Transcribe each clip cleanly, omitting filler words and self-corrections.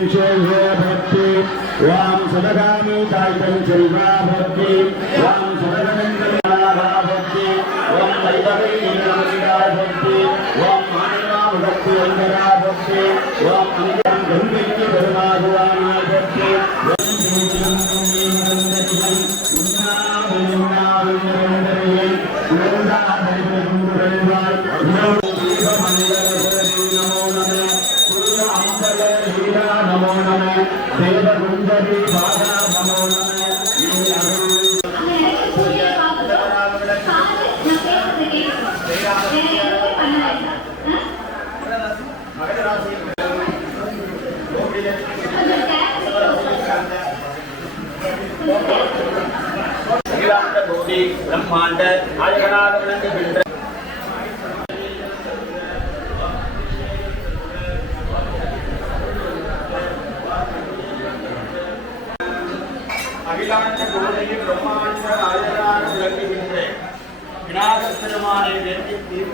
विशेषे भक्ति वाम सदगामी कायतन चरिवा भक्ति वाम सदगनंदना भक्ति वाम वैभवी इंद्रमणिका भक्ति वाम मानवा भक्ति अंतरा भक्ति वाम अंगम गंगे परमागुवाना भक्ति नमो नमः देवगुंजरी बाधा नमो ब्रह्मांड ब्रह्मांड आयतनार विलंघिते विनाशमाने व्यक्ति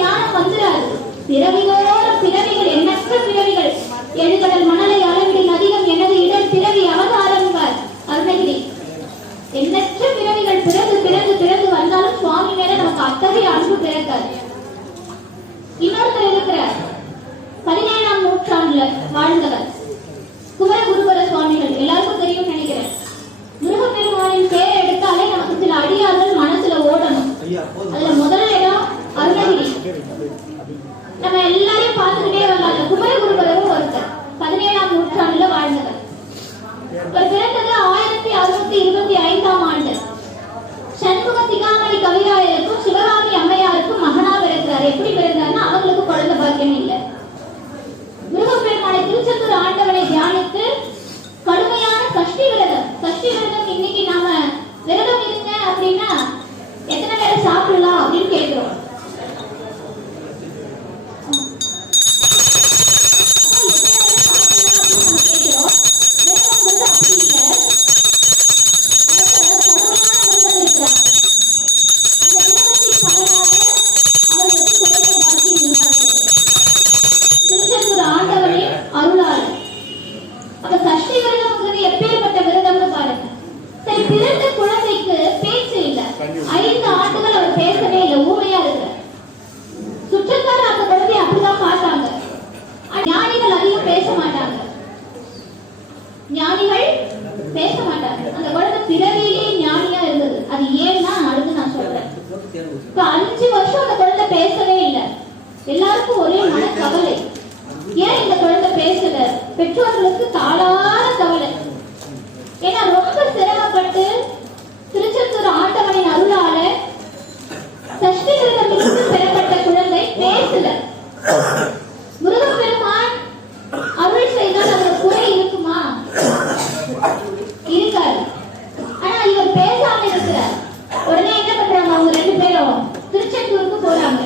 ஞானம் வந்துடாது. பிறவிகளோடு பிறவிகள், எண்ணற்ற பிறவிகள், எழுகடல் மணலை அளவிடின் அதிகம் எனது இடர் பிறவி அவதாரங்கள் அருணகிரி. எண்ணற்ற பிறவிகள் பிறந்து பிறந்து பிறந்து வந்தாலும் சுவாமி மேல நமக்கு அத்தகைய அன்பு பிறக்காது. இன்னொருத்தர் இருக்கிறார், 17ஆம் நூற்றாண்டுல வாழ்ந்தவர் குமரகுருபர சுவாமிகள். எல்லாருக்கும் தெரியும் நினைக்கிறேன். முருகப்பெருமானின் பேரை எடுத்தாலே நமக்கு சில அடியார்கள் மனசுல ஓடணும். அதுல முதல் இடம் அருணகிரி. நம்ம எல்லாரையும் பார்த்துக்கிட்டே வரலாங்க. குமரகுருபரரும் ஒருத்தர் 17ஆம் நூற்றாண்டுல வாழ்ந்தவர். இவர் பிறந்தது 1625ஆம் ஆண்டு. சண்முக சிகாமணி கவிராயருக்கும் சிவகாமி அம்மையாருக்கும் மகனா பிறக்கிறார். எப்படி பிறந்தார்னா அவங்களுக்கு குழந்தை பாக்கியம் இல்லை. முருகப்பெருமானை திருச்செந்தூர் ஆண்டவனை தியானித்து கடுமையான சஷ்டி விரதம். சஷ்டி விரதம் இன்னைக்கு நாம விரதம் இருங்க அப்படின்னா எத்தனை பேரை சாப்பிடலாம் அப்படின்னு கேட்கிறோம். பிறந்த குழந்தைக்கு பேச்சு இல்ல. 5 ஆண்டுகள் அவர் பேசவே இல்லை, ஊமையா இருக்கிறார். சுற்றத்தார் அந்த குழந்தைய அப்படிதான் பார்த்தாங்க. ஞானிகள் அதிகம் பேச மாட்டாங்க. ஞானிகள் பேச மாட்டாங்க. அந்த குழந்தை பிறவியிலேயே ஞானியா இருந்தது. அது ஏன்னா அடுத்து நான் சொல்றேன். இப்ப 5 வருஷம் அந்த குழந்தை பேசவே இல்லை. எல்லாருக்கும் ஒரே மனக்கவலை. ஏன் இந்த குழந்தை பேசல? பெற்றோர்களுக்கு தாளார கவலை. ஏன்னா ரொம்ப சிரமப்பட்டு திருச்செந்தூர் ஆண்டவனின் அருளால சஷ்டி விரதத்திலிருந்து பெறப்பட்ட குழந்தை பேசல. முருகப்பெருமான் அருள் செய்தால் அந்த குறை இருக்குமா? இருக்காது. ஆனா இவர் பேசாம இருக்கிறார். உடனே என்ன பண்றாங்க? அவங்க 2 பேரும் திருச்செந்தூருக்கு போறாங்க.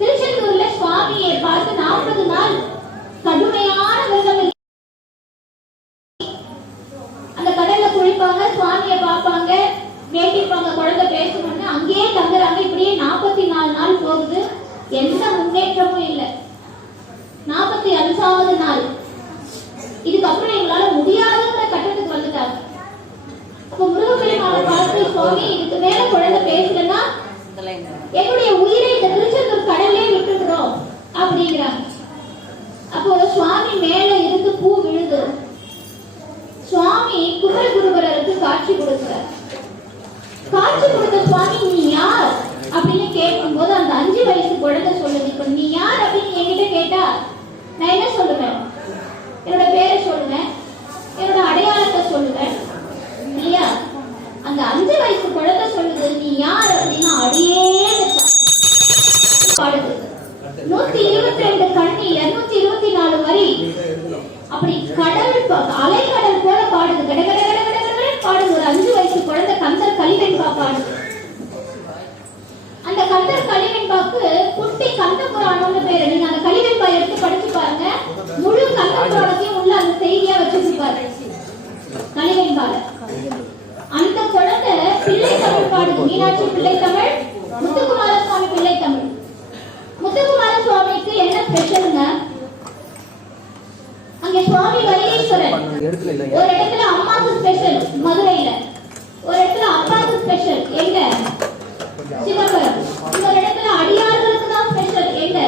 திருச்செந்தூர்ல சுவாமியை பார்த்து 40 நாள் கடுமையான விரதம். சுவாமியை பார்ப்பாங்க, வேண்டிப்பாங்க, குழந்தை பேசணும்னு அங்கேயே தங்குறாங்க. இப்படியே 44 நாள் போகுது. எந்த முன்னேற்றமும் இல்லை. 45வது நாள் இதுக்கப்புறம் எங்களால முடியாதுங்கிற கட்டத்துக்கு வந்துட்டாங்க. அப்ப முருகப்பெருமானை பார்த்து, சுவாமி இதுக்கு மேல குழந்தை பேசலன்னா என்னுடைய உயிரை இந்த திருச்செந்தூர் கடல்லே விட்டுடுறோம் அப்படிங்கிறாங்க. அப்போ சுவாமி மேல இருந்து பூ விழுது. சுவாமி குமரகுருபரருக்கு காட்சி கொடுக்கிறார். காட்சி கொடுத்த சுவாமி நீ யார் அப்படின்னு கேட்கும் போது அந்த 5 வயசு குழந்தை சொல்லுது. இப்ப நீ யார் அப்படின்னு என்கிட்ட கேட்டா நான் என்ன சொல்லுவேன்? என்னோட பேரை சொல்லுவேன், என்னோட அடையாளத்தை சொல்லுவேன் இல்லையா? அந்த 5 வயசு குழந்தை சொல்லுது நீ யார் அப்படின்னா அடியே பாடுது. 122 கண்ணி 224 வரி அப்படி கடல் அலைக்கடல் போல பாடுது. பாடுது. ஒரு 5 வயசு குழந்தை கந்தர் கலிவெண்பா பாடுது. அந்த கந்தர் கலிவெண்பாக்கு குட்டி கந்த புராணம்னு பேரு. நீங்க அந்த கலிவெண்பா எடுத்து படிச்சு பாருங்க. முழு கந்த புராணத்தையும் உள்ள அந்த செய்தியா வச்சிருப்பாரு கலிவெண்பால. அந்த குழந்தை பிள்ளை தமிழ் பாடுது. மீனாட்சி பிள்ளை தமிழ், முத்துக்குமார சுவாமி பிள்ளை தமிழ். முத்துக்குமார சுவாமிக்கு என்ன ஸ்பெஷல்ங்க? அங்க சுவாமி வைத்தீஸ்வரன் ஒரு இடத்துல அம்மாக்கு ஸ்பெஷல் மதுரையில, ஒரு இடத்துல அப்பாக்கு ஸ்பெஷல் எங்க சிதம்பரம், இன்னொரு இடத்துல அடியார்களுக்கு தான் ஸ்பெஷல் எங்க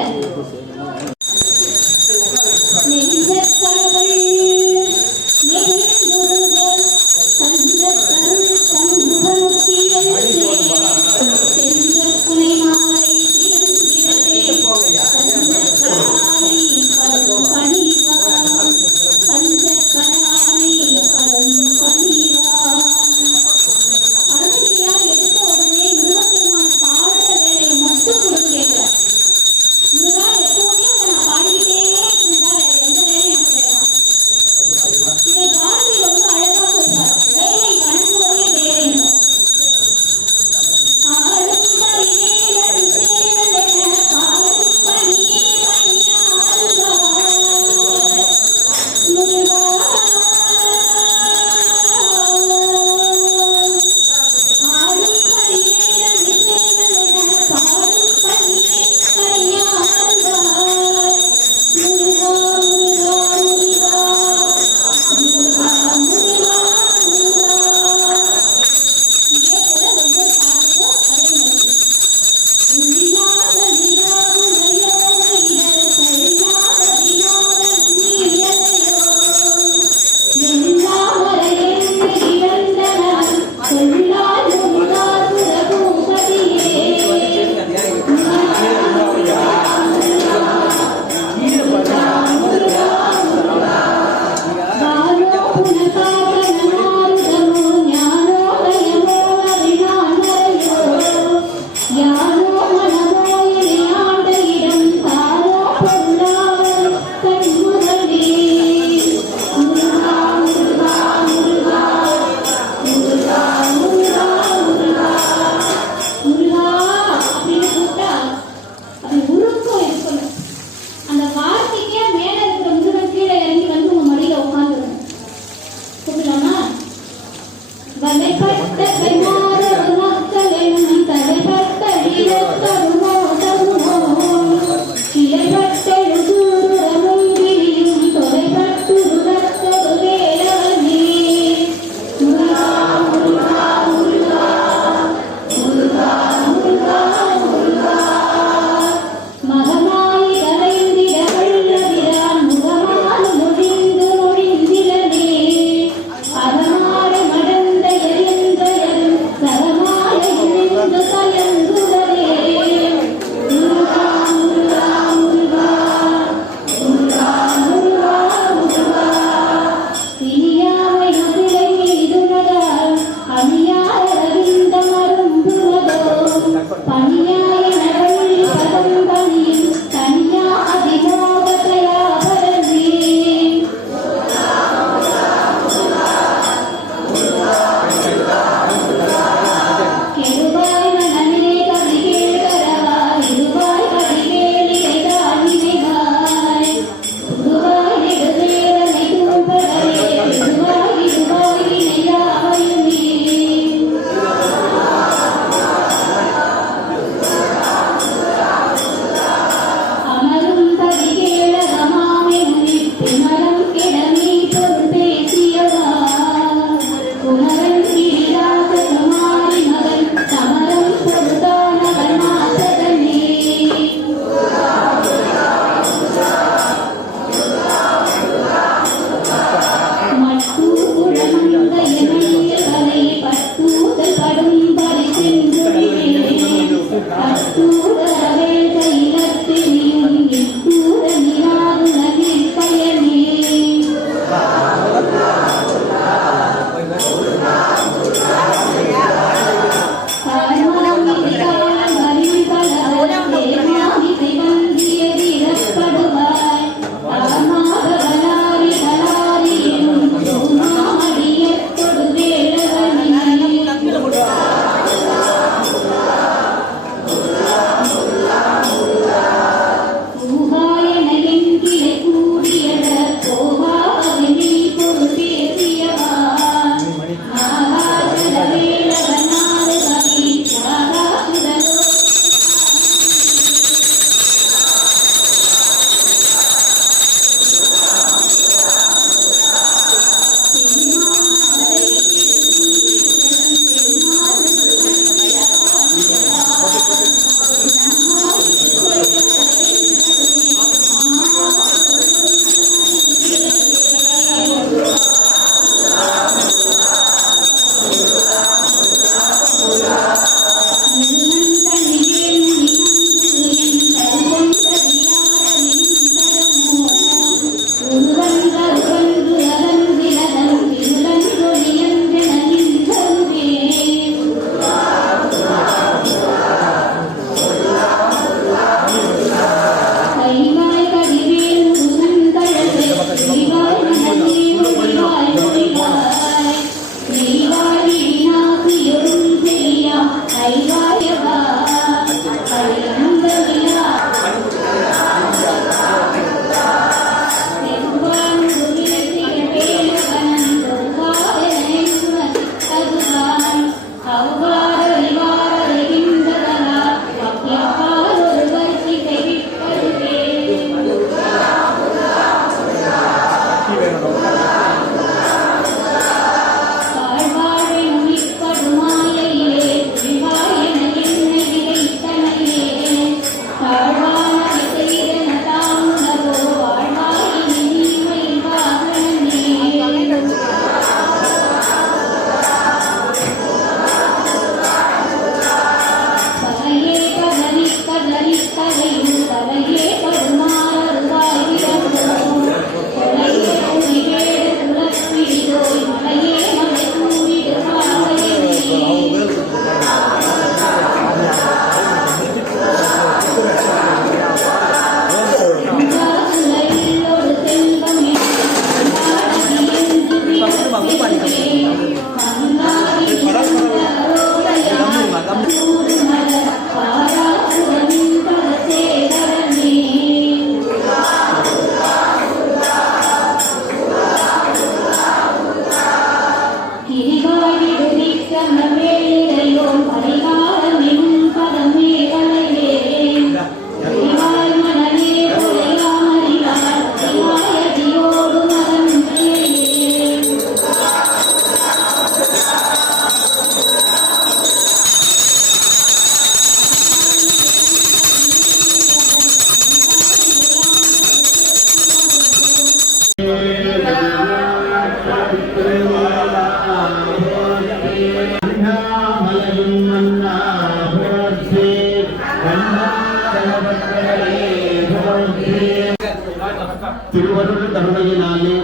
திருவருள் கருணையினாலே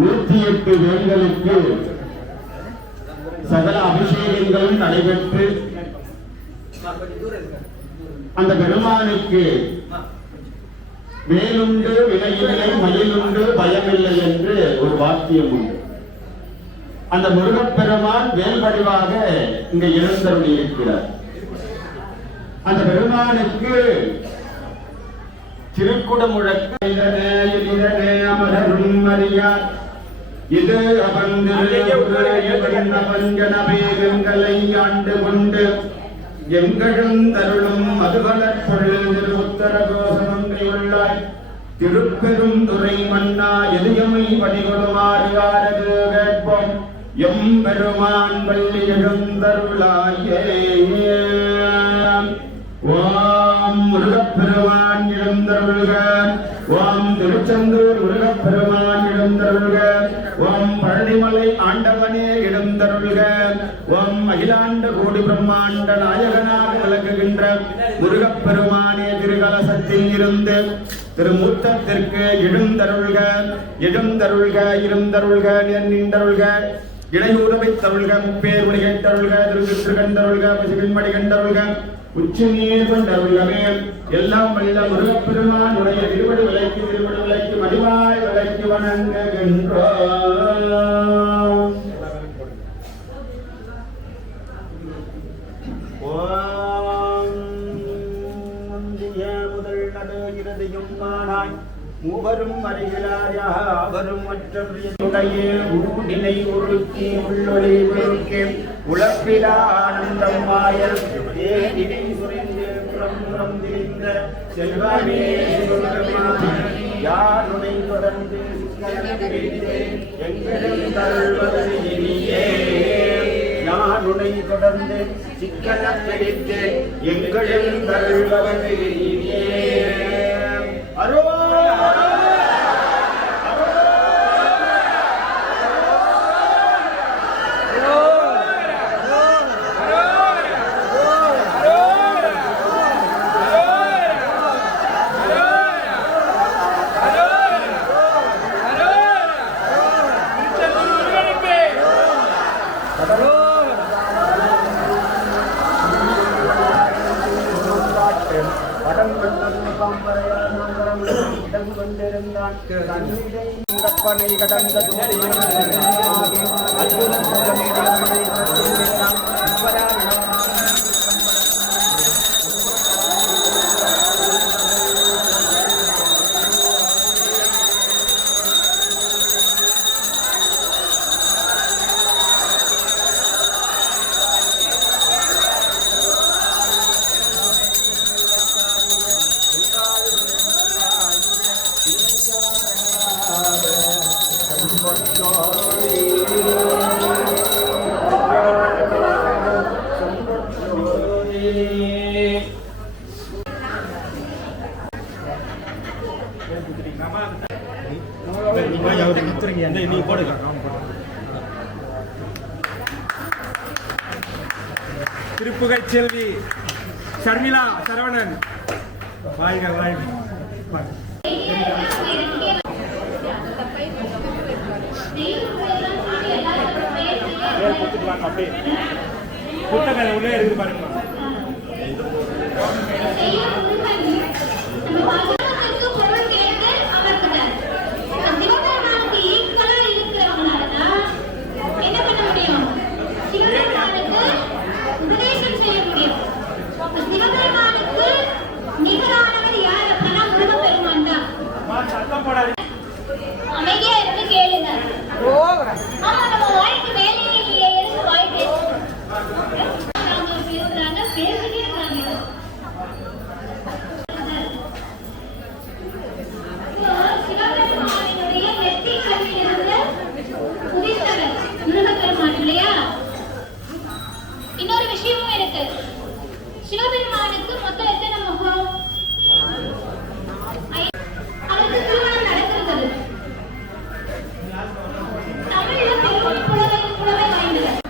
108 வேல்களுக்கு சகல அபிஷேகங்களும் நடைபெற்று அந்த பெருமானுக்கு வேலுண்டு வினையில்லை மயிலுண்டு பயமில்லை என்று ஒரு வாக்கியம் உண்டு. அந்த முருகப்பெருமான் வேல்வடிவாக இங்க எழுந்தருளி இருக்கிறார். அந்த பெருமானுக்கு திருக்குடமுழக்க அமரரும் அறியார் இது அவஞ்சனவேகங்களை ஆண்டு கொண்டு எங்களும் தருளும் மதுபலத் தொழில் உத்தர கோசமங்கை உள்ளாய் திருப்பெரும் துறை மன்னா எதியமை பணிகொடுமாறு ஆரது கேட்போம் எம் பெருமான் வள்ளி எழுந்தருளாயே. ஓம் முருகப்பெருமான் எழுந்தருள்க. ஓம் திருச்செந்தூர் முருகப்பெருமான் எழுந்தருள்க. ஓம் பழனிமலை ஆண்டவனே எழுந்தருள்க. ஓம் அகிலாண்ட கோடி பிரம்மாண்ட நாயகனாக விளங்குகின்ற முருகப்பெருமானே திருகலசத்தில் இருந்து திருமூர்த்தத்திற்கு எழுந்தருள்க. எழுந்தருள்க இருந்தருள்க நின்றருள்க இடையூறவை தருள்க முப்பேர் மணி கண்டருள்க திருகண்டருள்க பசுவின்மணி கண்டருள்க உச்சி நீர் கொண்டருள்கவே. எல்லாம் வல்ல முருகப்பெருமான் உடைய திருவடி விலைக்கு மடிவாய் விலைக்கு வணங்குகின்றோம். முதல் நடு இறுதியும் மானாய் மூவரும் அறிகிறாயாக அவரும் மற்றடைய ஊடினை உருக்கி உள்ளொளி பெருக்கே உழப்பிலா ஆனந்தம் மாய ஏதினை சுரிந்து புறம் திரிந்த செல்வமே யாருனை தொடர்ந்து எங்களும் தருள்வது இனியே. யாருனை தொடர்ந்து சிக்கனம் பிடித்து எங்களும் தருள்வது இனியே. அரோ கற்பனை கடந்த நீ போடுங்க. திருப்புகை செல்வி ஷர்மிளா சரவணன் வாய்க வாய்க. அப்படியே புத்தகம் உள்ளே இருக்கு பாருங்க. அமைதியா இருந்து கேளுங்க. ஆமா, நம்ம வாய்க்கு வேலையே இல்லையே, எதுக்கு வாய் பேசணும்? பேசுறாங்க, பேசிட்டே இருக்காங்க. சிவபெருமானினுடைய நெற்றிக் கண்ணிலிருந்து உதித்தவர் முருகப்பெருமான் இல்லையா? இன்னொரு விஷயமும் இருக்கு. சிவபெருமானுக்கு மொத்தம் எத்தனை முகம்? அவருக்கு திருமணம் நடக்கிறது. தமிழ்ல புலவை வாய்ந்தவர்.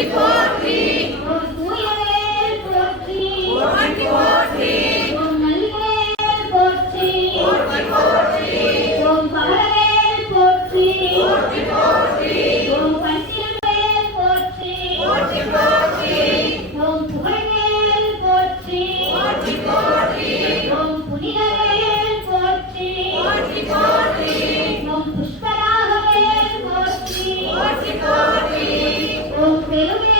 ஓம் தூயவேல் போற்றி ஓம் நல்லவேல் போற்றி ஓம் பவளவேல் போற்றி ஓம் பன்னிருவேல் போற்றி ஓம் புகழ்வேல் போற்றி ஓம் புனிதவேல் போற்றி ஓம் புஷ்பராகவேல் போற்றி ஓம் பெருவே